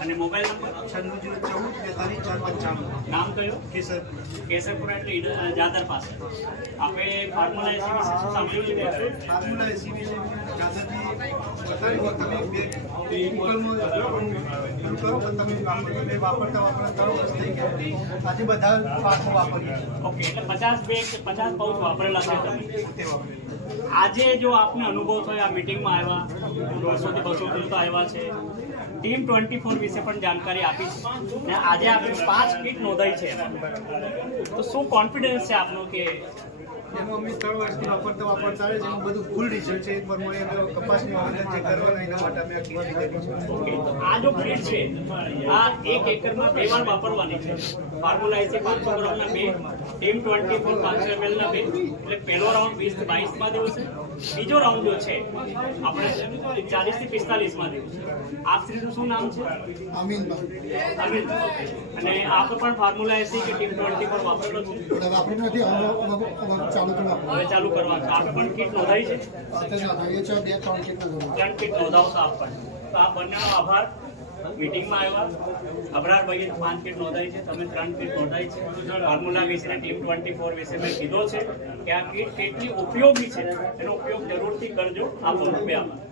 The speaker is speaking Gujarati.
અને મોબાઈલ નંબર? છન્નું જીરો ચૌદ બેતાલીસ ચાર પંચાણું નામ કયું? કેસર કેસરપુર એટલે જાદર પાસે. આપણે ફોર્મ્યુલા એસી વિશે સાંભળ્યું છે? ફોર્મ્યુલા એસી આજે પચાસ બેગ પચાસ પાઉચ વાપરેલા છે આજે જો આપને અનુભવ થયો આ મિટિંગમાં આવ્યા, બસોથી બસો તો આવ્યા છે. ટીમ ટ્વેન્ટી ફોર વિશે પણ જાણકારી આપી ને આજે આપણે પાંચ કીટ નોંધાઈ છે. તો શું કોન્ફિડન્સ છે આપનો કે એમાં અમે ત્રણ વર્ષથી વાપરતા વાપરતા આવે છે એમાં બધું ફૂલ રિઝલ્ટ છે. પણ પ્રમાણે એમ કપાસની વાવેતર જે કરવાના એના માટે અમે આ કીટ કરી છે. તો આ જો કીટ છે આ એક એકરમાં બે વાર વાપરવાની છે. ફાર્મુલા એસી પાંચસો ગ્રામના બે ટીમ ટ્વેન્ટી ફોર પાંચસો એમએલના બે. એટલે પહેલો રાઉન્ડ વીસ બાવીસમાં દિવસે બીજો રાઉન્ડ જો છે આપણે ચાલીસથી પિસ્તાલીસમાં દિવસે આપ શ્રીનું શું નામ છે? અમીન અમીન અને આપણે પણ ફાર્મુલા એસી કે ટીમ ટ્વેન્ટી ફોર વાપરેલો છે? એટલે નથી હવે ચાલુ કરવા આપે પણ કીટ નોંધાઈ છે? બે ત્રણ કીટ ત્રણ કીટ નોંધાવશો આપ પણ તો આ બંનેનો આભાર. મીટિંગમાં આવ્યા. અબરારભાઈએ પાંચ કીટ નોંધાઈ છે. તમે ત્રણ કીટ નોંધાઈ છે. ફોર્મ્યુલા વિશે અને ટીમ ટ્વેન્ટી ફોર વિશે મેં કીધો છે કે આ કીટ કેટલી ઉપયોગી છે? એનો ઉપયોગ જરૂરથી કરજો. આપો રૂપિયામાં